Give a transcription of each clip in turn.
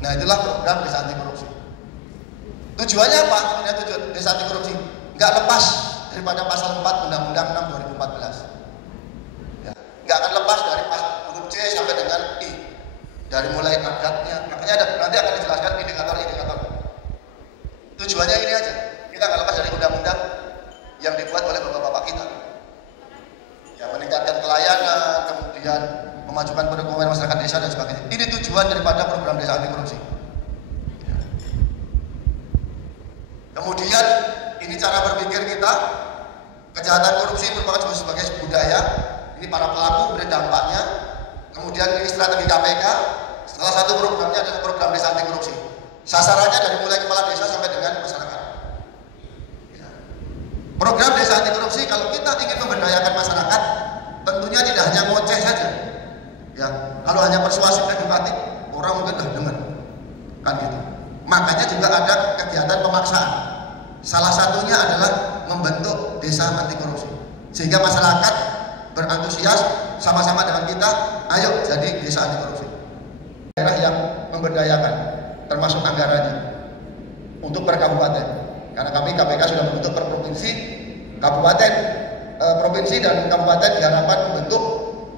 Nah, itulah program desa anti korupsi. Tujuannya apa? Sebenarnya tujuan desa anti korupsi nggak lepas daripada pasal 4 Undang-Undang 6 2014. Ya, nggak akan lepas dari huruf C sampai dengan I. Dari mulai adatnya, makanya nanti akan dijelaskan indikator-indikator. Tujuannya ini aja, kita nggak lepas dari undang-undang yang dibuat oleh bapak-bapak kita. Ya, meningkatkan pelayanan, kemudian memajukan perekonomian masyarakat desa dan sebagainya. Ini tujuan daripada program desa anti korupsi. Ya. Kemudian ini cara berpikir kita, kejahatan korupsi merupakan sebagai budaya. Ini para pelaku berdampaknya. Kemudian ini strategi KPK. Salah satu programnya adalah program desa anti korupsi. Sasarannya dari mulai kepala desa sampai dengan masyarakat. Ya. Program desa anti korupsi, kalau kita ingin memberdayakan masyarakat, tentunya tidak hanya ngoceh saja. Ya, kalau hanya persuasif edukatif, orang mungkin udah dengar, kan gitu. Makanya juga ada kegiatan pemaksaan. Salah satunya adalah membentuk desa anti korupsi, sehingga masyarakat berantusias sama-sama dengan kita, ayo jadi desa anti korupsi. Daerah yang memberdayakan, termasuk anggarannya untuk per kabupaten, karena kami KPK sudah membentuk per provinsi, kabupaten, provinsi dan kabupaten diharapkan membentuk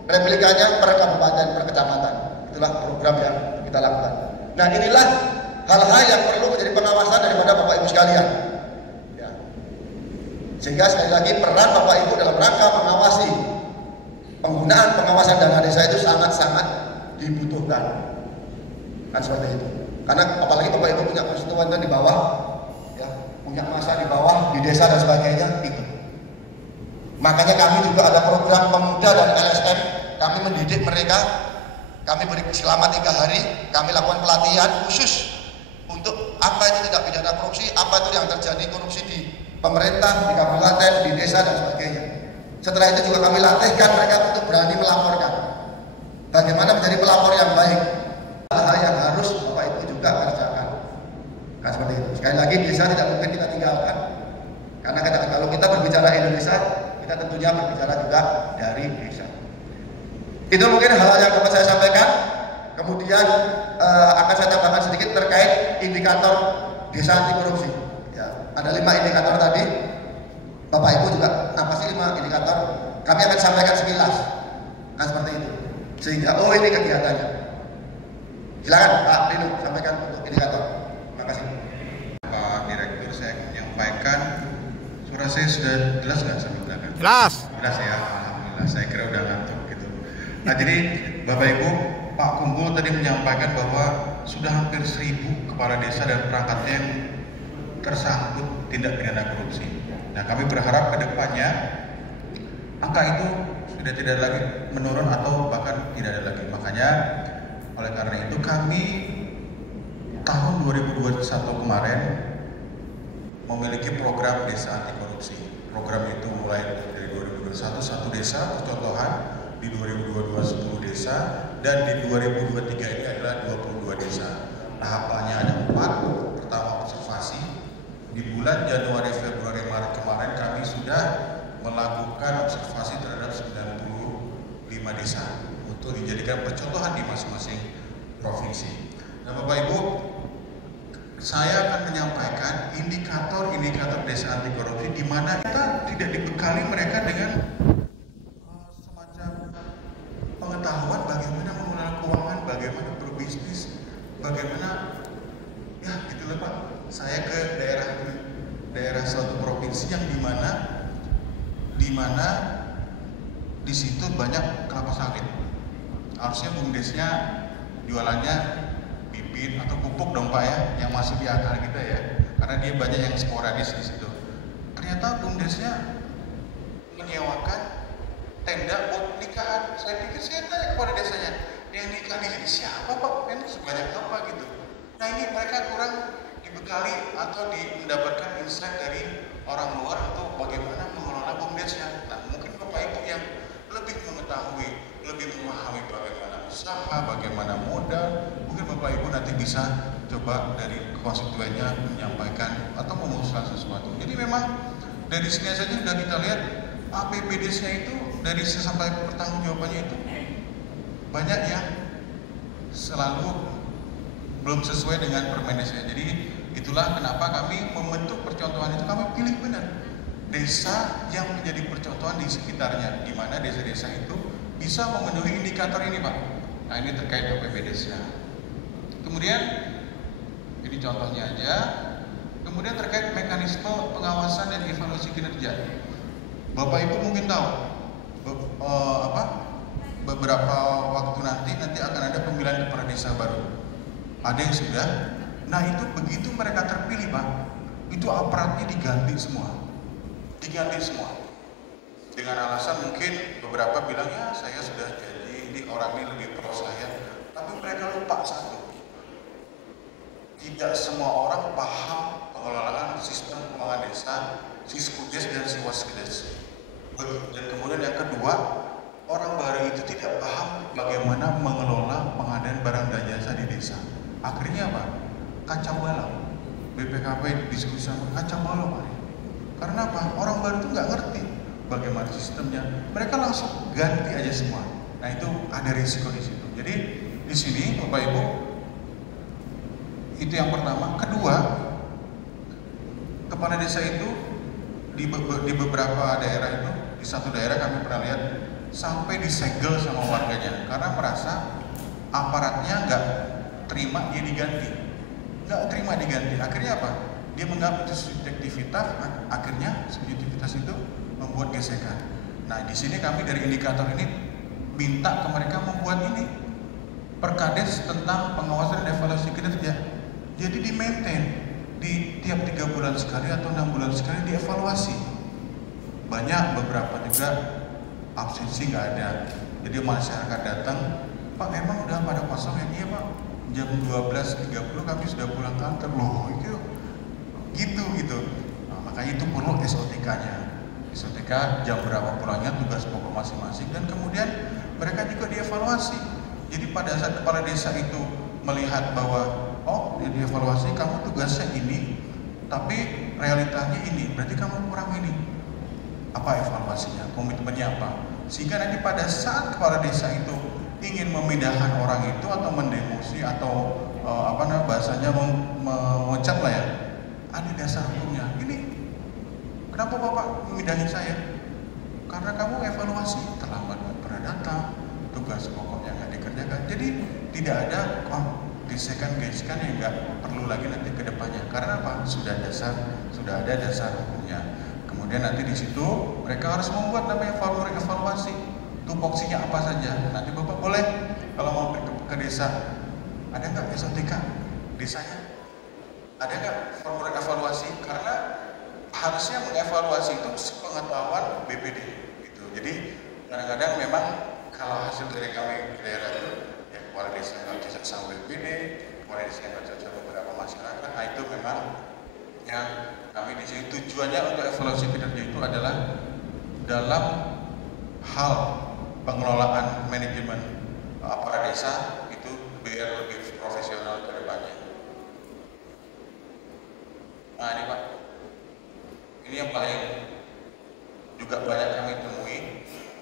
replikanya per kabupaten, per kecamatan. Itulah program yang kita lakukan. Nah, inilah hal-hal yang perlu menjadi pengawasan daripada Bapak Ibu sekalian. Ya. Sehingga sekali lagi peran Bapak Ibu dalam rangka mengawasi penggunaan pengawasan dana desa itu sangat-sangat dibutuhkan. Kan seperti itu. Karena apalagi Bapak Ibu punya konstituen di bawah, ya, punya masa di bawah, di desa dan sebagainya itu. Makanya kami juga ada program pemuda dan LSM, kami mendidik mereka, kami beri selama 3 hari, kami lakukan pelatihan khusus untuk apa itu tindak pidana korupsi, apa itu yang terjadi korupsi di pemerintah, di kabupaten, di desa dan sebagainya. Setelah itu juga kami latihkan mereka untuk berani melaporkan. Bagaimana menjadi pelapor yang baik. Hal yang harus Bapak Ibu juga kerjakan. Nah, seperti itu. Sekali lagi, desa tidak mungkin kita tinggalkan. Karena kalau kita berbicara Indonesia, kita tentunya berbicara juga dari desa. Itu mungkin hal-hal yang dapat saya sampaikan. Kemudian akan saya tambahkan sedikit terkait indikator desa anti korupsi. Ya, ada 5 indikator tadi. Bapak Ibu juga apa sih 5 indikator? Kami akan sampaikan sekilas. Nah, seperti itu. Sehingga ini kegiatannya. Silakan Pak Rino sampaikan untuk indikator. Terima kasih. Pak Direktur, saya menyampaikan suara saya sudah jelas nggak sampai belakang? Jelas. Jelas ya, alhamdulillah. Saya kira udah ngantuk gitu. Nah, jadi Bapak Ibu, Pak Kumpul tadi menyampaikan bahwa sudah hampir 1000 kepala desa dan perangkatnya yang tersangkut tindak pidana korupsi. Nah, kami berharap ke depannya angka itu sudah tidak lagi menurun atau bahkan tidak ada lagi. Makanya oleh karena itu kami tahun 2021 kemarin memiliki program desa anti korupsi. Program itu mulai dari 2021 1 desa percontohan, di 2022 10 desa, dan di 2023 ini adalah 22 desa. Tahapannya ada 4. Pertama observasi. Di bulan Januari, Februari, Maret kemarin kami sudah melakukan observasi terhadap 95 desa untuk dijadikan percontohan di masing-masing provinsi. Nah, Bapak Ibu, saya akan menyampaikan indikator-indikator desa anti korupsi di mana kita tidak dibekali mereka dengan semacam pengetahuan bagaimana mengelola keuangan, bagaimana berbisnis, bagaimana ya gitu loh Pak. Saya ke daerah suatu provinsi yang di mana di situ banyak kelapa sawit. Harusnya BUMDesnya jualannya bibit atau pupuk dong Pak ya, yang masih di akal kita ya, karena dia banyak yang sporadis di situ. Ternyata BUMDesnya menyewakan tenda buat nikahan. Saya pikir, saya tanya kepada desanya, yang nikah di sini siapa Pak? Ini sebanyak apa gitu. Nah, ini mereka kurang dibekali atau mendapatkan insight dari orang luar atau bagaimana mengelola BUMDesnya. Nah, mungkin Bapak Ibu yang lebih mengetahui, lebih memahami bagaimana usaha, bagaimana modal, mungkin Bapak Ibu nanti bisa coba dari konstituennya menyampaikan atau mengusulkan sesuatu. Jadi memang dari sini saja sudah kita lihat APBD-nya itu dari sampai pertanggungjawabannya itu banyak yang selalu belum sesuai dengan permen desa. Jadi itulah kenapa kami membentuk percontohan itu, kami pilih benar desa yang menjadi percontohan di sekitarnya, di mana desa-desa itu bisa memenuhi indikator ini, Pak. Nah, ini terkait OPP desa. Kemudian ini contohnya aja. Kemudian terkait mekanisme pengawasan dan evaluasi kinerja. Bapak Ibu mungkin tahu beberapa waktu nanti akan ada pemilihan kepala desa baru. Ada yang sudah. Nah, itu begitu mereka terpilih, Pak, itu aparatnya diganti semua. Dengan alasan mungkin beberapa bilang, ya saya sudah jadi, ini orang ini lebih pro saya. Tapi mereka lupa satu, tidak semua orang paham pengelolaan sistem keuangan desa, Siskudes dan Siwaskedes. Dan kemudian yang kedua, orang baru itu tidak paham bagaimana mengelola pengadaan barang dan jasa di desa. Akhirnya apa? Kacau balau. BPKP diskusi sama kacau balau, Pak. Karena apa? Orang baru itu nggak ngerti bagaimana sistemnya. Mereka langsung ganti aja semua. Nah, itu ada risiko di situ. Jadi di sini Bapak Ibu, itu yang pertama. Kedua, kepala desa itu di beberapa daerah itu, di satu daerah kami pernah lihat sampai disegel sama warganya karena merasa aparatnya nggak terima dia diganti. Akhirnya apa? Dia menganggap itu subjektivitas, akhirnya subjektivitas itu membuat gesekan. Nah, di sini kami dari indikator ini minta ke mereka membuat ini perkades tentang pengawasan dan evaluasi kinerja. Jadi di maintain di tiap 3 bulan sekali atau 6 bulan sekali dievaluasi. Banyak beberapa juga absensi nggak ada. Jadi masyarakat datang, Pak emang udah pada kosong ya? Iya Pak, jam 12.30 kami sudah pulang kantor. Loh itu gitu. Nah, makanya itu perlu SOTK-nya. SOTK jam berapa pulangnya, tugas pokok masing-masing, dan kemudian mereka juga dievaluasi. Jadi pada saat kepala desa itu melihat bahwa oh dievaluasi kamu tugasnya ini, tapi realitanya ini, berarti kamu kurang ini. Apa evaluasinya? Komitmennya apa? Sehingga nanti pada saat kepala desa itu ingin memindahkan orang itu atau mendemosi atau bahasanya memecat lah ya, ada dasar hukumnya. Ini kenapa Bapak memindahin saya? Karena kamu evaluasi terlambat pernah datang, tugas pokoknya nggak dikerjakan. Jadi tidak ada gesekan yang nggak perlu lagi nanti ke depannya. Karena apa? Sudah ada dasar hukumnya. Kemudian nanti di situ mereka harus membuat namanya formulir evaluasi. Tupoksinya apa saja. Nanti Bapak boleh kalau mau ke desa, ada nggak SOTK desanya? Ada nggak formulir evaluasi? Karena harusnya mengevaluasi itu sepengetahuan BPD gitu. Jadi kadang-kadang memang kalau hasil dari kami di daerah itu ya kepala desa nggak cocok sama BPD, kepala desa nggak cocok beberapa masyarakat. Nah itu memang yang kami di sini tujuannya untuk evaluasi kinerja itu adalah dalam hal pengelolaan manajemen aparat desa itu biar lebih profesional ke depannya. Nah ini Pak, ini yang paling juga banyak kami temui.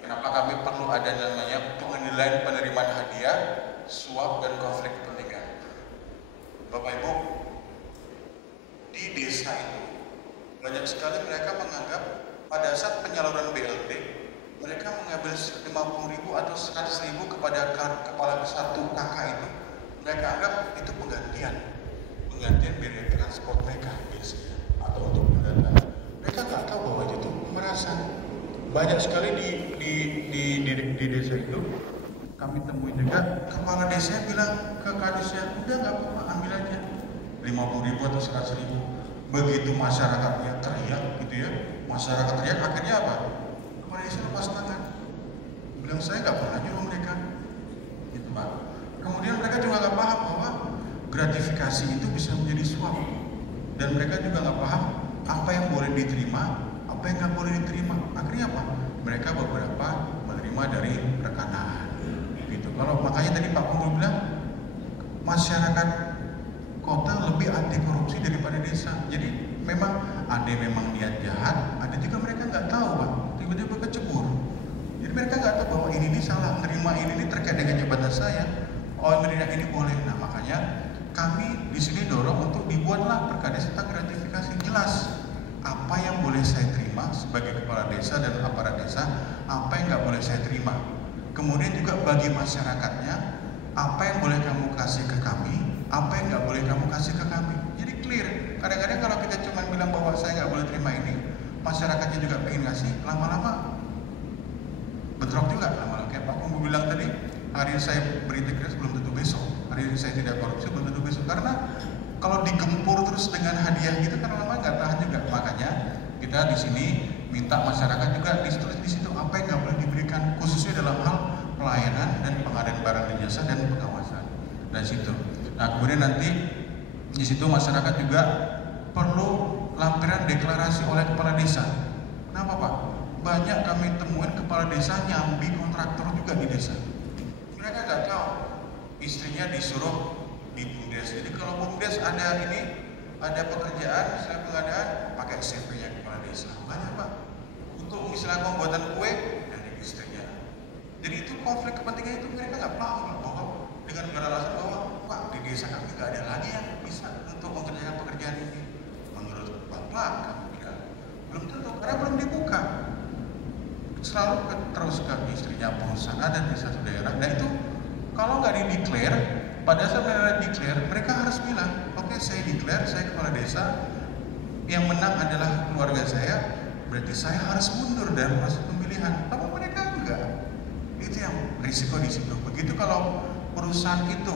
Kenapa kami perlu ada namanya penilaian penerimaan hadiah, suap dan konflik kepentingan. Bapak Ibu, di desa itu banyak sekali mereka menganggap pada saat penyaluran BLT mereka mengambil 50.000 atau 100.000 kepada kepala satu kakak itu, mereka anggap itu penggantian biaya transport mereka biasanya atau untuk pendataan. Mereka nggak tahu bahwa itu pemerasan. Banyak sekali di desa itu kami temui juga kepala desanya bilang ke kadesnya, udah nggak apa-apa ambil aja 50.000 atau 100.000. Begitu masyarakatnya teriak gitu ya, masyarakat teriak, akhirnya apa? Kepala desa lepas tangan, bilang saya nggak pernah nyuruh mereka, gitu Pak. Kemudian mereka juga nggak paham bahwa gratifikasi itu bisa menjadi suap, dan mereka juga nggak paham apa yang boleh diterima, apa yang nggak boleh diterima. Akhirnya apa? Mereka beberapa menerima dari rekanan, gitu. Kalau makanya tadi Pak Kumpul bilang masyarakat kota lebih anti korupsi daripada desa. Jadi memang ada memang niat jahat, ada juga mereka nggak tahu Pak, tiba-tiba kecebur. Jadi mereka nggak tahu bahwa ini salah, menerima ini terkait dengan jabatan saya. Oh menerima ini boleh. Nah makanya kami di sini dorong untuk dibuatlah perkades tentang gratifikasi jelas apa yang boleh saya terima sebagai kepala desa dan aparat desa, apa yang nggak boleh saya terima. Kemudian juga bagi masyarakatnya, apa yang boleh kamu kasih ke kami, apa yang nggak boleh kamu kasih ke kami. Jadi clear. Kadang-kadang kalau kita cuma bilang bahwa saya nggak boleh terima ini, masyarakatnya juga pengen ngasih, lama-lama bentrok juga. Lama-lama kayak Pak Kumbu bilang tadi, hari ini saya berintegritas belum tentu besok, hari ini saya tidak korupsi belum tentu besok. Karena kalau digempur terus dengan hadiah gitu kan lama nggak tahan juga. Makanya kita di sini minta masyarakat juga ditulis di situ apa yang nggak boleh diberikan, khususnya dalam hal pelayanan dan pengadaan barang dan jasa dan pengawasan dari situ. Nah kemudian nanti di situ masyarakat juga perlu lampiran deklarasi oleh kepala desa. Kenapa Pak? Banyak kami temuin kepala desa nyambi kontraktor juga di desa. Mereka nggak tahu istrinya disuruh di BUMDes. Jadi kalau BUMDes ada ini, ada pekerjaan, misalnya pengadaan, pakai CV-nya kepala desa. Banyak Pak. Untuk misalnya pembuatan kue dari istrinya. Jadi itu konflik kepentingan itu mereka nggak paham bahwa dengan beralasan bahwa Pak di desa kami nggak ada lagi yang bisa untuk mengerjakan pekerjaan ini. Menurut Bapak kami bilang belum tentu karena belum dibuka. Selalu terus ke istrinya pengusaha dan di satu daerah. Nah itu kalau nggak di-declare, pada saat mereka declare, mereka harus bilang, oke, saya declare, saya kepala desa, yang menang adalah keluarga saya, berarti saya harus mundur dalam proses pemilihan. Tapi mereka enggak. Itu yang risiko di situ. Begitu kalau perusahaan itu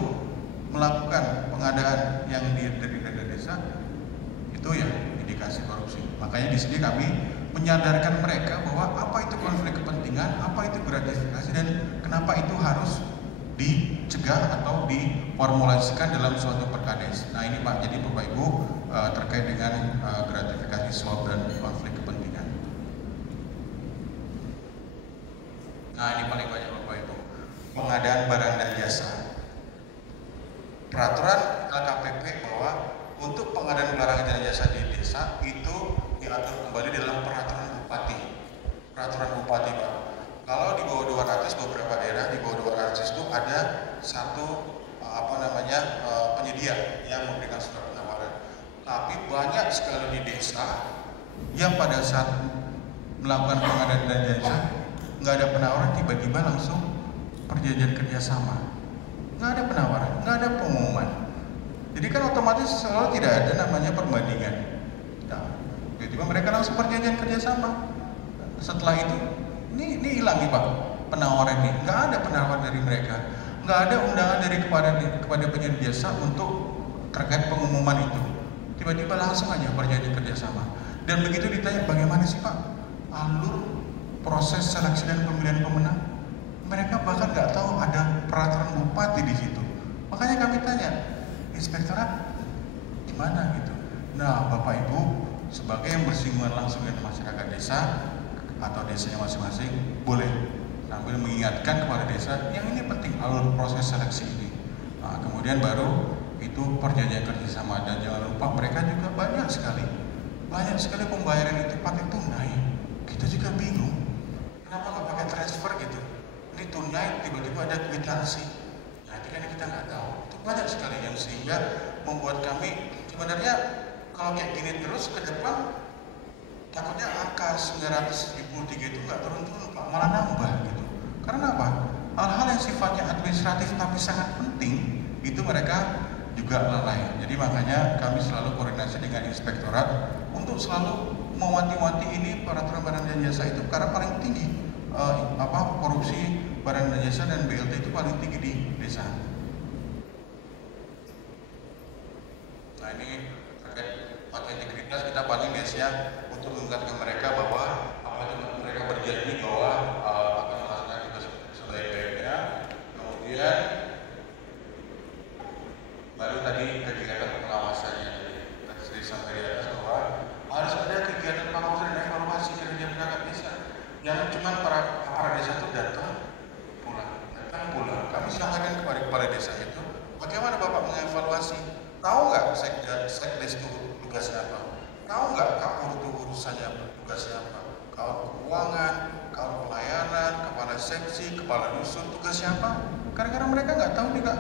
melakukan pengadaan yang dari desa, itu ya indikasi korupsi. Makanya di sini kami menyadarkan mereka bahwa apa itu konflik kepentingan, apa itu gratifikasi, dan kenapa itu harus dicegah atau diformulasikan dalam suatu perkades. Nah ini Pak, jadi Bapak Ibu terkait dengan gratifikasi suap dan konflik kepentingan. Nah ini paling banyak Bapak Ibu, pengadaan barang dan jasa. Peraturan LKPP bahwa untuk pengadaan barang dan jasa di desa itu diatur kembali dalam peraturan bupati. Peraturan bupati Pak. Kalau di bawah 200 beberapa daerah di bawah 200 itu ada satu penyedia yang memberikan surat penawaran. Tapi banyak sekali di desa yang pada saat melakukan pengadaan dan jasa nggak ada penawaran, tiba-tiba langsung perjanjian kerjasama. Nggak ada penawaran, nggak ada pengumuman. Jadi kan otomatis selalu tidak ada namanya perbandingan. Nah, tiba-tiba mereka langsung perjanjian kerjasama. Setelah itu ini hilang nih Pak, penawaran ini, nggak ada penawaran dari mereka, nggak ada undangan dari kepada penyedia jasa untuk terkait pengumuman itu. Tiba-tiba langsung aja perjanjian kerjasama. Dan begitu ditanya bagaimana sih Pak alur proses seleksi dan pemilihan pemenang, mereka bahkan nggak tahu ada peraturan bupati di situ. Makanya kami tanya, inspektorat gimana gitu. Nah Bapak Ibu sebagai yang bersinggungan langsung dengan masyarakat desa atau desanya masing-masing boleh sambil mengingatkan kepada desa yang ini penting alur proses seleksi ini. Nah, kemudian baru itu perjanjian kerjasama. Dan jangan lupa mereka juga banyak sekali pembayaran itu pakai tunai. Kita juga bingung kenapa nggak pakai transfer gitu. Ini tunai tiba-tiba ada kwitansi. Nah itu kan kita nggak tahu. Itu banyak sekali yang sehingga membuat kami sebenarnya kalau kayak gini terus ke depan takutnya angka 973 itu nggak turun-turun Pak, malah nambah gitu. Karena apa? Hal-hal yang sifatnya administratif tapi sangat penting itu mereka juga lalai. Jadi makanya kami selalu koordinasi dengan inspektorat untuk selalu mewanti-wanti ini peraturan barang dan jasa itu karena paling tinggi korupsi barang dan jasa dan BLT itu paling tinggi di desa. Nah ini terkait pakai integritas kita paling biasanya untuk mengingatkan mereka bahwa mereka berjanji bahwa akan melakukan tugas sebaik-baiknya. Kemudian baru tadi kegiatan pengawasannya tadi sampai di atas bahwa harus ada kegiatan pengawasan dan evaluasi kerja perangkat desa. Jangan cuma para desa itu datang pulang. Kami sampaikan kepada kepala desa itu, bagaimana Bapak mengevaluasi? Tahu nggak sekdes itu tugasnya apa? Tahu nggak kapur itu urusannya tugasnya apa? Kalau keuangan, kalau pelayanan, kepala seksi, kepala dusun tugasnya apa? Karena mereka nggak tahu juga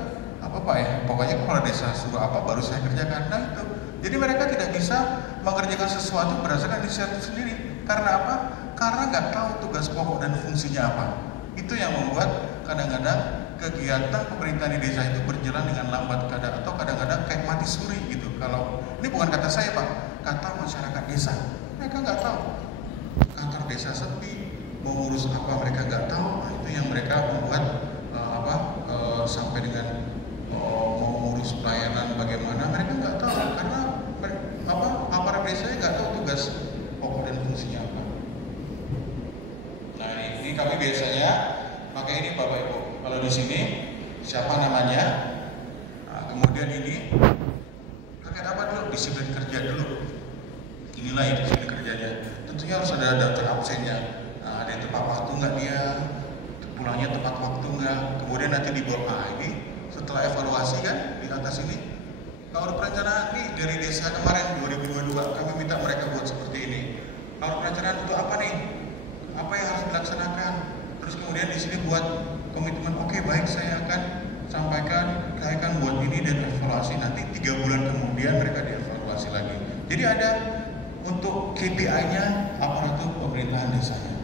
apa Pak ya, pokoknya kepala desa suruh apa baru saya kerjakan. Nah itu, jadi mereka tidak bisa mengerjakan sesuatu berdasarkan inisiatif sendiri. Karena apa? Karena nggak tahu tugas pokok dan fungsinya apa. Itu yang membuat kadang-kadang kegiatan pemerintahan di desa itu berjalan dengan lambat atau kadang-kadang kayak mati suri gitu. Kalau ini bukan kata saya Pak, kata masyarakat desa. Mereka nggak tahu. Kantor desa sepi, mau ngurus apa mereka nggak tahu. Nah, itu yang mereka membuat sampai dengan mau ngurus pelayanan bagaimana mereka nggak tahu karena aparat desanya nggak tahu tugas pokok dan fungsinya apa. Nah ini kami biasanya pakai ini Bapak Ibu. Kalau di sini siapa namanya, nah, kemudian ini terkait apa dulu, disiplin kerja dulu. Inilah ya disiplin kerjanya. Tentunya harus ada daftar absennya. Nah, ada yang tepat waktu nggak dia, pulangnya tepat waktu nggak. Kemudian nanti dibawa ini setelah evaluasi kan di atas ini. Kalau perencanaan nih dari desa kemarin 2022 kami minta mereka buat seperti ini. Kalau perencanaan untuk apa nih? Apa yang harus dilaksanakan? Terus kemudian di sini buat komitmen, oke, baik saya akan sampaikan, saya akan buat ini dan evaluasi. Nanti 3 bulan kemudian mereka dievaluasi lagi. Jadi ada untuk KPI-nya aparatur pemerintahan desanya.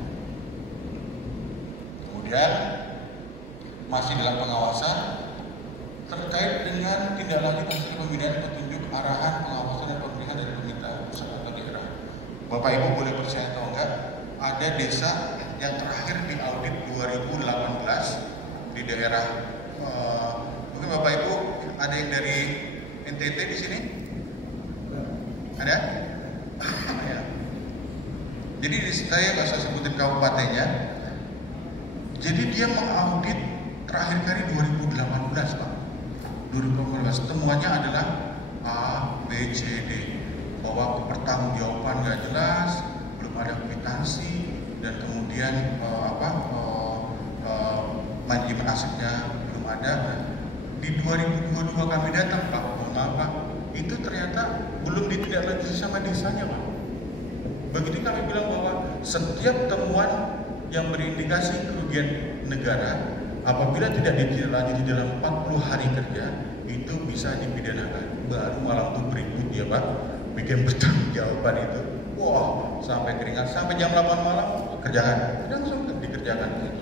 Kemudian masih dalam pengawasan terkait dengan tindak lanjut hasil pembinaan petunjuk arahan pengawasan dan pembinaan dari pemerintah pusat atau daerah. Bapak Ibu boleh percaya atau enggak, ada desa yang terakhir di audit 2018 di daerah mungkin Bapak Ibu ada yang dari NTT di sini? Ada? Ya. Jadi saya nggak usah sebutin kabupatennya. Jadi dia mengaudit terakhir kali 2018 Pak. 2018 temuannya adalah A, B, C, D, bahwa pertanggungjawaban nggak jelas, belum ada kwitansi, dan kemudian manajemen asetnya belum ada. Di 2022 kami datang Pak, Pak, itu ternyata belum ditindaklanjuti sama desanya Pak. Begitu kami bilang bahwa setiap temuan yang berindikasi kerugian negara apabila tidak ditindaklanjuti dalam 40 hari kerja itu bisa dipidanakan. Baru malam itu berikut ya Pak bikin pertanggungjawaban itu, wah sampai keringat, sampai jam 8 malam kerjakan, langsung dikerjakan gitu.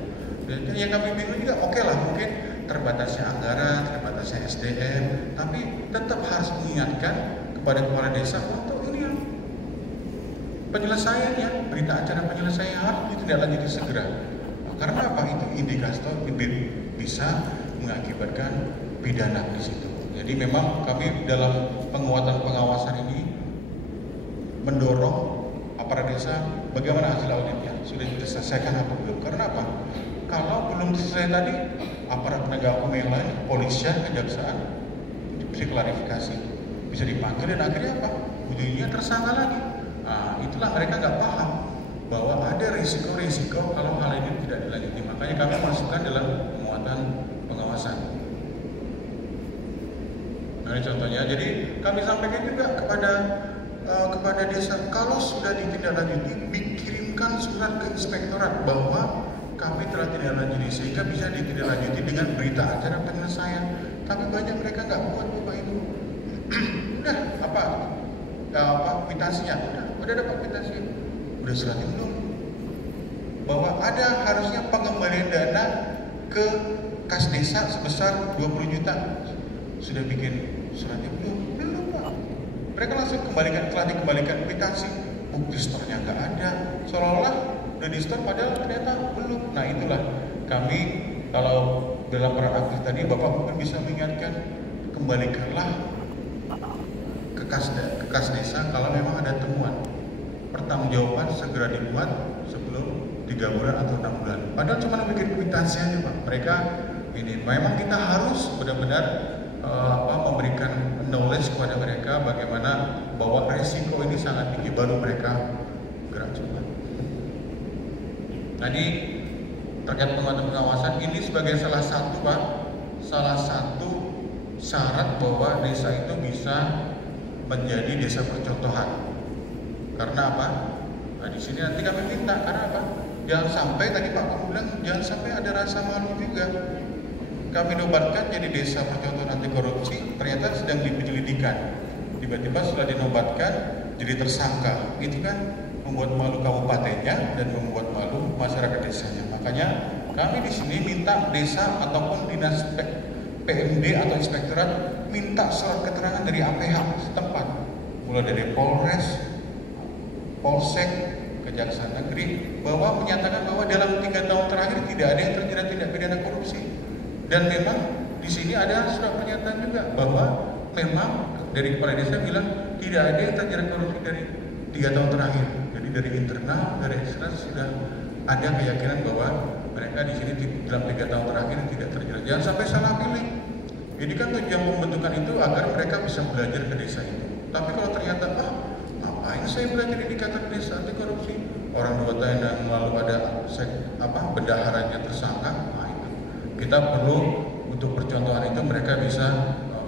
Dan yang kami bingung juga, oke lah mungkin terbatasnya anggaran, terbatasnya SDM, tapi tetap harus mengingatkan kepada kepala desa untuk ini yang penyelesaiannya, berita acara penyelesaian harus ditindaklanjuti segera. Karena apa? Itu indikator bisa mengakibatkan pidana di situ. Jadi memang kami dalam penguatan pengawasan ini mendorong aparat desa bagaimana hasil auditnya, sudah diselesaikan atau belum. Karena apa? Kalau belum selesai tadi, aparat penegak hukum yang lain, kepolisian, kejaksaan, bisa klarifikasi, bisa dipanggil dan akhirnya apa? Ujungnya tersangka lagi. Nah, itulah mereka nggak paham bahwa ada risiko-risiko kalau hal ini tidak dilanjuti. Makanya kami masukkan dalam penguatan pengawasan. Nah, ini contohnya. Jadi kami sampaikan juga kepada desa, kalau sudah ditindaklanjuti, dikirimkan surat ke inspektorat bahwa kami telah tindak-lanjuti sehingga bisa ditindaklanjuti dengan berita acara penyelesaian. Tapi banyak mereka nggak buat Bapak Ibu. Udah apa kwitansinya? Udah dapat kwitansinya. Udah seratin belum? Bahwa ada harusnya pengembalian dana ke kas desa sebesar 20 juta. Sudah bikin suratnya belum? Belum Pak. Mereka langsung telah dikembalikan kwitansi. Bukti store-nya nggak ada. Seolah-olah udah di store padahal ternyata belum. Nah itulah kami kalau dalam peran aktif tadi Bapak mungkin bisa mengingatkan, kembalikanlah ke kas desa kalau memang ada temuan. Pertanggungjawaban segera dibuat sebelum 3 bulan atau 6 bulan. Padahal cuma bikin kwitansi aja Pak. Mereka ini memang kita harus benar-benar memberikan knowledge kepada mereka bagaimana bahwa resiko ini sangat tinggi, baru mereka gerak cepat. Tadi terkait penguatan pengawasan ini sebagai salah satu Pak, salah satu syarat bahwa desa itu bisa menjadi desa percontohan. Karena apa? Nah di sini nanti kami minta, karena apa? Jangan sampai tadi Pak kamu bilang jangan sampai ada rasa malu juga. kami nobatkan jadi desa percontohan anti korupsi, ternyata sedang dipenyelidikan. Tiba-tiba setelah dinobatkan jadi tersangka. Itu kan membuat malu kabupatennya dan membuat malu masyarakat desanya. Makanya kami di sini minta desa ataupun dinas PMD atau inspektorat minta surat keterangan dari APH setempat, mulai dari Polres, Polsek, Kejaksaan Negeri, bahwa menyatakan bahwa dalam 3 tahun terakhir tidak ada yang terjerat tindak pidana korupsi. Dan memang di sini ada surat pernyataan juga bahwa memang dari kepala desa bilang tidak ada yang terjerat korupsi dari 3 tahun terakhir. Jadi dari internal, dari eksternal sudah ada keyakinan bahwa mereka di sini dalam 3 tahun terakhir tidak terjerat. Jangan sampai salah pilih. Ini kan tujuan pembentukan itu agar mereka bisa belajar ke desa itu. Tapi kalau ternyata ngapain saya belajar indikator desa anti korupsi? Orang 2 tahun yang lalu ada bendaharanya tersangka. Nah itu kita perlu untuk percontohan itu mereka bisa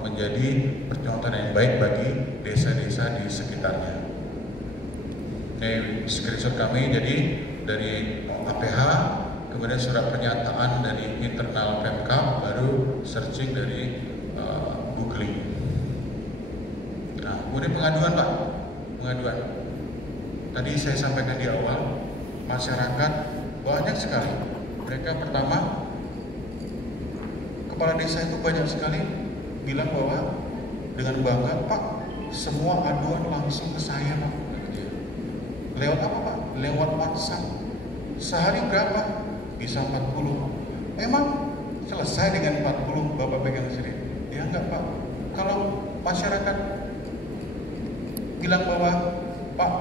menjadi percontohan yang baik bagi desa-desa di sekitarnya. Ini screenshot kami jadi dari APH, kemudian surat pernyataan dari internal Pemkab, baru searching dari Googling. Nah, kemudian pengaduan Pak, pengaduan. Tadi saya sampaikan di awal, masyarakat banyak sekali. Mereka pertama, kepala desa itu banyak sekali bilang bahwa dengan bangga, Pak, semua aduan langsung ke saya Pak. Lewat apa Pak? Lewat WhatsApp. Sehari berapa? Bisa 40. Memang selesai dengan 40 Bapak pegang sendiri? Ya enggak Pak. Kalau masyarakat bilang bahwa Pak,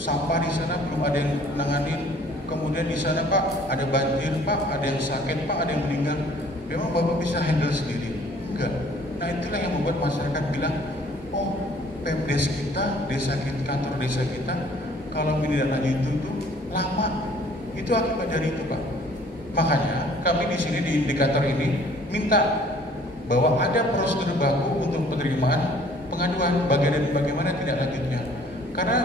sampah di sana belum ada yang nanganin, kemudian di sana Pak ada banjir Pak, ada yang sakit Pak, ada yang meninggal, memang Bapak bisa handle sendiri? Enggak. Nah itulah yang membuat masyarakat bilang, oh Pemdes kita, desa kita, kantor desa kita kalau menindaklanjuti itu lama. Itu akibat dari itu Pak. Makanya kami di sini di indikator ini minta bahwa ada prosedur baku untuk penerimaan pengaduan bagaimana tidak lanjutnya. Karena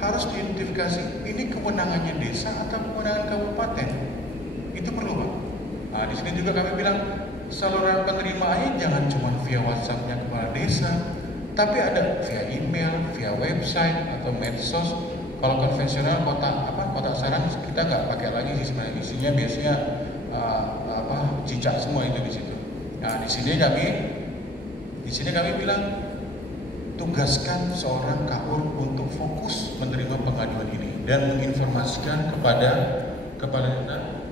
harus diidentifikasi ini kewenangannya desa atau kewenangan kabupaten. Itu perlu Pak. Nah di sini juga kami bilang saluran penerimaannya jangan cuma via WhatsApp-nya kepala desa, tapi ada via email, via website atau medsos. Kalau konvensional kotak saran kita nggak pakai lagi sih sebenarnya, isinya biasanya cicak semua itu di situ. Nah di sini kami bilang tugaskan seorang KUR untuk fokus menerima pengaduan ini dan menginformasikan kepada kepala desa.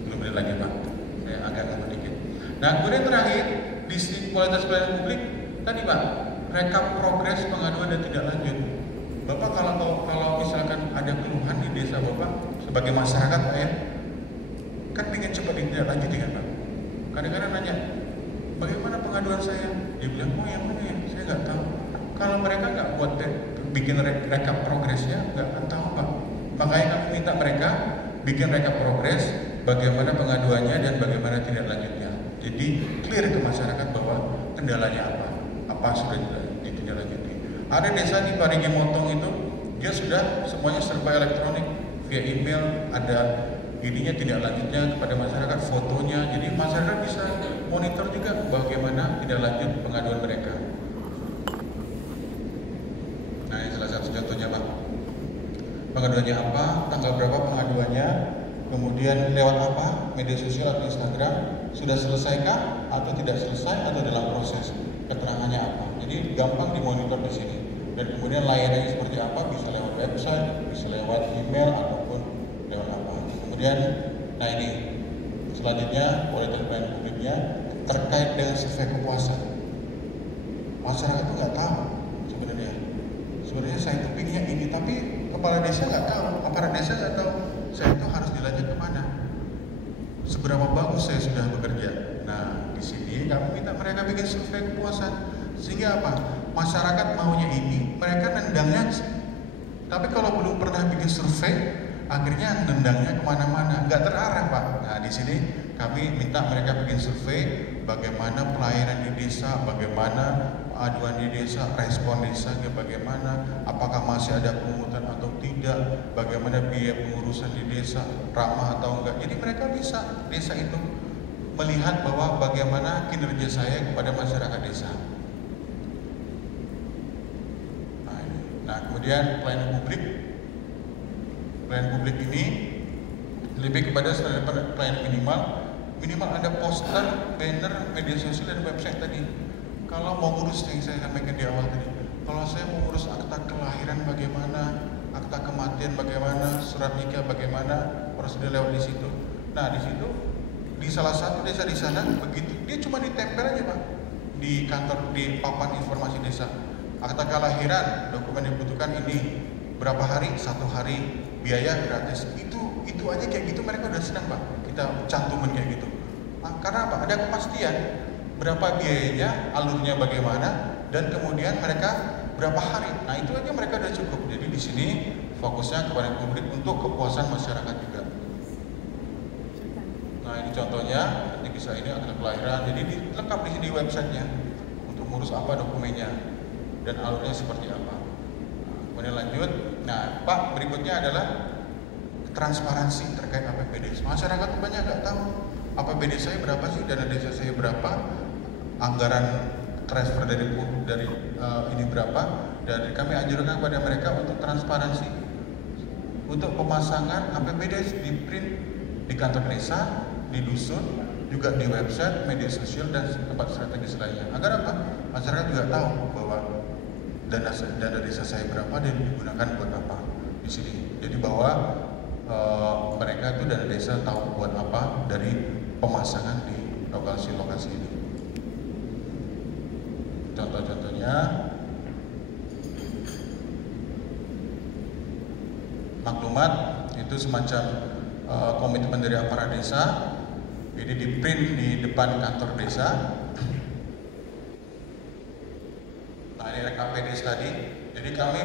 Sebelum ini lagi Pak, saya agak lama dikit. Nah kemudian terakhir di kualitas pelayanan publik tadi Pak, rekap progres pengaduan dan tidak lanjut. Bapak kalau misalkan ada keluhan di desa Bapak sebagai masyarakat Pak ya, kan ingin cepat ditindaklanjuti kan Pak. Kadang-kadang nanya, bagaimana pengaduan saya? Dia bilang, oh yang mana ya? Saya nggak tahu. Kalau mereka nggak buat bikin rekap progresnya, nggak akan tahu Pak. Makanya kami minta mereka bikin rekap progres, bagaimana pengaduannya dan bagaimana tindak lanjutnya. Jadi clear ke masyarakat bahwa kendalanya apa sudah ditindaklanjuti. Ada desa di Parigi Motong itu, dia sudah semuanya serba elektronik, via email, ada ininya tidak lanjutnya kepada masyarakat, fotonya. Jadi masyarakat bisa monitor juga bagaimana tidak lanjut pengaduan mereka. Nah ini salah satu contohnya Pak. Pengaduannya apa, tanggal berapa pengaduannya, kemudian lewat apa, media sosial atau Instagram, sudah selesaikah atau tidak selesai atau dalam proses, keterangannya apa. Jadi gampang dimonitor di sini. Dan kemudian layanannya seperti apa, bisa lewat website, bisa lewat email ataupun lewat apa. Kemudian, nah ini selanjutnya kualitas pelayanan publiknya terkait dengan survei kepuasan. Masyarakat itu nggak tahu sebenarnya. Sebenarnya saya itu pinginnya ini, tapi kepala desa nggak tahu, aparat desa nggak tahu. Saya itu harus dilanjut kemana? Seberapa bagus saya sudah bekerja? Nah, di sini kami minta mereka bikin survei kepuasan. Sehingga apa? Masyarakat maunya ini, mereka nendangnya. Tapi kalau belum pernah bikin survei, akhirnya nendangnya kemana-mana, nggak terarah Pak. Nah di sini kami minta mereka bikin survei bagaimana pelayanan di desa, bagaimana aduan di desa, respon desanya bagaimana, apakah masih ada pungutan atau tidak, bagaimana biaya pengurusan di desa, ramah atau enggak. Jadi mereka bisa, desa itu melihat bahwa bagaimana kinerja saya kepada masyarakat desa. Nah, kemudian pelayanan publik ini lebih kepada pelayanan minimal ada poster, banner, media sosial dan website tadi. Kalau mau ngurus yang saya sampaikan di awal tadi, kalau saya mau ngurus akta kelahiran bagaimana, akta kematian bagaimana, surat nikah bagaimana, prosedur lewat di situ. Nah, di situ di salah satu desa di sana begitu, dia cuma ditempel aja Pak di kantor, di papan informasi desa. Akta kelahiran, dokumen yang dibutuhkan ini, berapa hari, 1 hari, biaya gratis. Itu aja kayak gitu mereka udah senang Pak. Kita cantumin kayak gitu. Karena apa? Ada kepastian berapa biayanya, alurnya bagaimana, dan kemudian mereka berapa hari. Nah itu aja mereka udah cukup. Jadi di sini fokusnya kepada publik untuk kepuasan masyarakat juga. Nah ini contohnya, nanti bisa ini akta kelahiran. Jadi lengkap di sini websitenya untuk ngurus apa dokumennya dan alurnya seperti apa. Kemudian lanjut. Nah Pak, berikutnya adalah transparansi terkait APBD. Masyarakat tuh banyak nggak tahu APBD saya berapa sih, dana desa saya berapa, anggaran transfer dari ini berapa. Dan kami anjurkan kepada mereka untuk transparansi, untuk pemasangan APBD di print di kantor desa, di dusun, juga di website, media sosial dan tempat strategis lainnya. Agar apa? Masyarakat juga tahu bahwa dana desa saya berapa dan digunakan buat apa di sini. Jadi bahwa mereka itu dana desa tahu buat apa dari pemasangan di lokasi-lokasi ini. Contoh-contohnya maklumat itu semacam komitmen dari aparat desa. Ini di print di depan kantor desa. Nah ini RKPD tadi. Jadi kami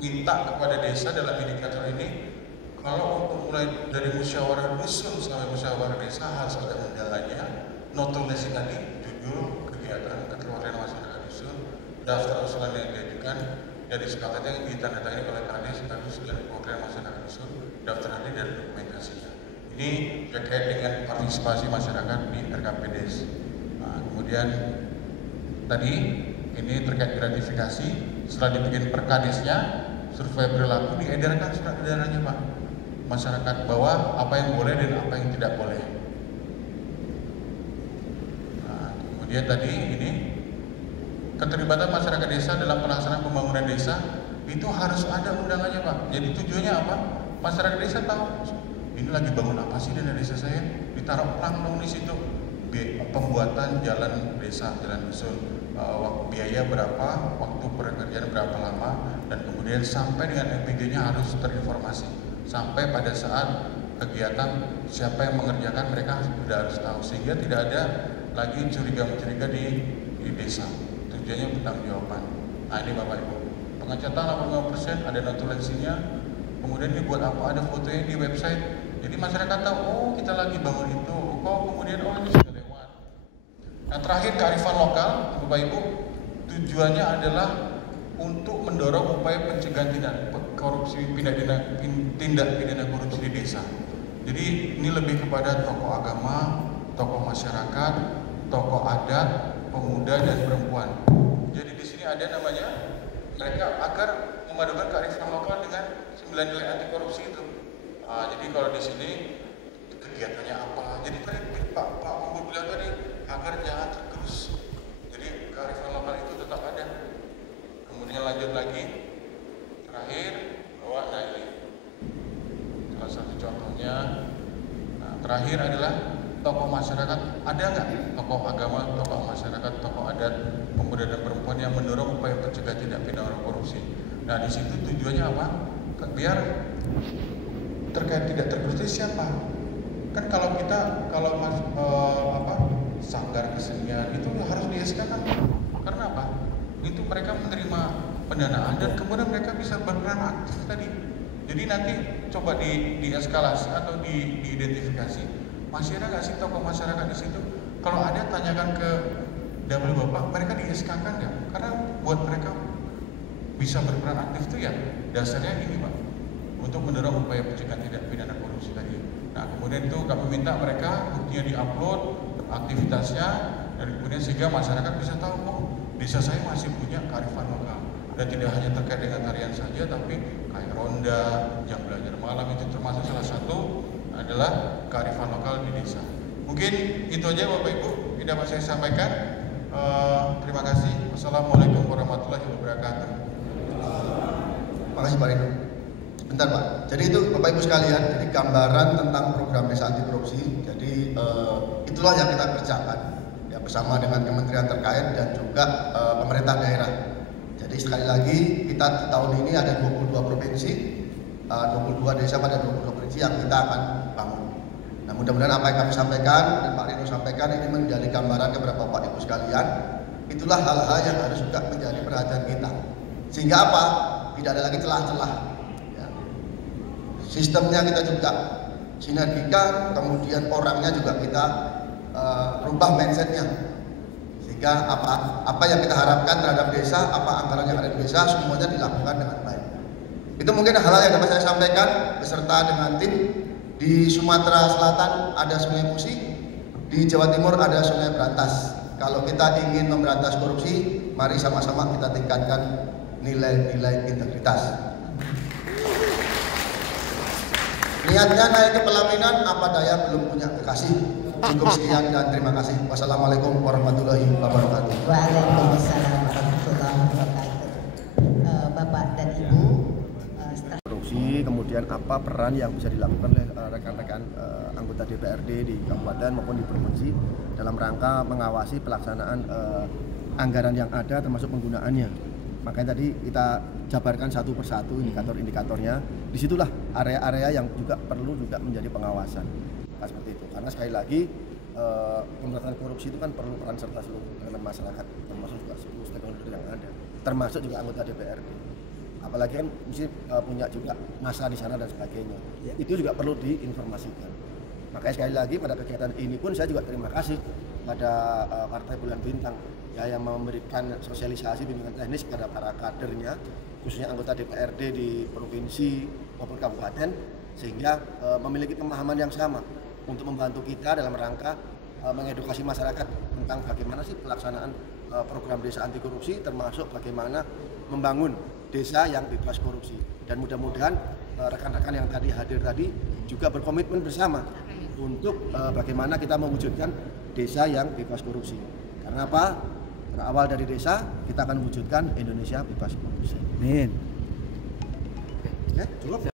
minta kepada desa dalam indikator ini, kalau untuk mulai dari musyawarah dusun sampai musyawarah desa harus ada undangannya, notulensi tadi, judul, kegiatan, keterwakilan masyarakat dusun, daftar usulan yang diajukan, dari sepakatnya yang ditandatangani oleh Kades, status dan keterwakilan masyarakat dusun, daftar hadir dan dokumentasinya. Ini terkait dengan partisipasi masyarakat di RKPDes. Nah, kemudian tadi ini terkait gratifikasi, setelah dibikin perkadesnya, survei perilaku diedarkan surat edarannya Pak. Masyarakat bahwa apa yang boleh dan apa yang tidak boleh. Nah, kemudian tadi ini keterlibatan masyarakat desa dalam pelaksanaan pembangunan desa itu harus ada undangannya Pak. Jadi tujuannya apa? Masyarakat desa tahu ini lagi bangun apa sih dana desa saya, ditaruh plang dong di situ. Pembuatan jalan desa, jalan dusun, biaya berapa, waktu pekerjaan berapa lama, dan kemudian sampai dengan MPG-nya harus terinformasi. Sampai pada saat kegiatan siapa yang mengerjakan mereka sudah harus tahu, sehingga tidak ada lagi curiga-mencuriga di desa. Tujuannya pertanggungjawaban. Nah ini Bapak Ibu, pengecatan 85% ada notulensinya, kemudian ini buat apa, ada fotonya di website. Jadi masyarakat tahu, oh kita lagi bangun itu, kok kemudian oh ini sudah lewat. Yang terakhir kearifan lokal, Bapak Ibu, tujuannya adalah untuk mendorong upaya pencegahan tindak pidana korupsi di desa. Jadi ini lebih kepada tokoh agama, tokoh masyarakat, tokoh adat, pemuda dan perempuan. Jadi di sini ada namanya mereka agar memadukan kearifan lokal dengan 9 nilai anti korupsi itu. Jadi kalau di sini kegiatannya apa? Jadi tadi Pak Kumpul bilang tadi agar jangan tergerus. Jadi kearifan lokal itu tetap ada. Kemudian lanjut lagi, terakhir bahwa ini salah satu contohnya. Nah, terakhir adalah tokoh masyarakat, ada nggak tokoh agama, tokoh masyarakat, tokoh adat, pemuda dan perempuan yang mendorong upaya pencegahan tindak pidana korupsi. Nah di situ tujuannya apa? Biar terkait tidak tergerus siapa? Kan kalau kita sanggar kesenian itu harus di-SK-kan. Karena apa? Itu mereka menerima pendanaan dan kemudian mereka bisa berperan aktif tadi. Jadi nanti coba di-eskalasi atau diidentifikasi. Masih ada nggak sih tokoh masyarakat di situ? Kalau ada, tanyakan ke W Bapak, mereka di-SK-kan nggak? Karena buat mereka bisa berperan aktif itu ya dasarnya ini Pak. untuk mendorong upaya pencegahan tindak pidana korupsi tadi. Nah, kemudian itu kami minta mereka buktinya diupload, aktivitasnya, dan kemudian sehingga masyarakat bisa tahu, oh desa saya masih punya kearifan lokal. Dan tidak hanya terkait dengan tarian saja, tapi kayak ronda, jam belajar malam itu termasuk salah satu adalah kearifan lokal di desa. Mungkin itu aja Bapak Ibu yang dapat saya sampaikan. Terima kasih. Wassalamualaikum warahmatullahi wabarakatuh. Makasih Pak Rino. Bentar Pak. Jadi itu Bapak Ibu sekalian, jadi gambaran tentang program desa anti korupsi. Jadi itulah yang kita kerjakan ya, bersama dengan kementerian terkait dan juga pemerintah daerah. Jadi sekali lagi kita di tahun ini ada 22 provinsi, 22 desa pada 22 provinsi yang kita akan bangun. Nah mudah-mudahan apa yang kami sampaikan dan Pak Rino sampaikan ini menjadi gambaran kepada Bapak Ibu sekalian. Itulah hal-hal yang harus juga menjadi perhatian kita. Sehingga apa? Tidak ada lagi celah-celah. Ya. Sistemnya kita juga sinergikan, kemudian orangnya juga kita rubah mindsetnya. Sehingga apa yang kita harapkan terhadap desa, apa anggaran yang ada di desa, semuanya dilakukan dengan baik. Itu mungkin hal-hal yang dapat saya sampaikan beserta dengan tim. Di Sumatera Selatan ada Sungai Musi, di Jawa Timur ada Sungai Berantas. Kalau kita ingin memberantas korupsi, mari sama-sama kita tingkatkan nilai-nilai integritas. Niatnya naik ke pelaminan, apa daya belum punya kekasih. Cukup sekian dan terima kasih. Wassalamualaikum warahmatullahi wabarakatuh. Waalaikumsalam warahmatullahi wabarakatuh. Bapak dan Ibu, korupsi, kemudian apa peran yang bisa dilakukan oleh rekan-rekan anggota DPRD di kabupaten maupun di provinsi dalam rangka mengawasi pelaksanaan anggaran yang ada termasuk penggunaannya. Makanya tadi kita jabarkan satu persatu indikator-indikatornya. Disitulah area-area yang juga perlu juga menjadi pengawasan. Nah, seperti itu. Karena sekali lagi pemberantasan korupsi itu kan perlu peran serta seluruh elemen masyarakat, termasuk juga seluruh stakeholder yang ada, termasuk juga anggota DPRD. Apalagi kan mesti punya juga masa di sana dan sebagainya. Itu juga perlu diinformasikan. Makanya sekali lagi pada kegiatan ini pun saya juga terima kasih pada Partai Bulan Bintang ya, yang memberikan sosialisasi bimbingan teknis kepada para kadernya, khususnya anggota DPRD di provinsi maupun kabupaten, sehingga memiliki pemahaman yang sama untuk membantu kita dalam rangka mengedukasi masyarakat tentang bagaimana sih pelaksanaan program desa anti korupsi, termasuk bagaimana membangun desa yang bebas korupsi. Dan mudah-mudahan rekan-rekan yang tadi hadir tadi juga berkomitmen bersama untuk bagaimana kita mewujudkan desa yang bebas korupsi. Karena apa? Berawal dari desa, kita akan mewujudkan Indonesia bebas korupsi. Amin. Ya, cukup.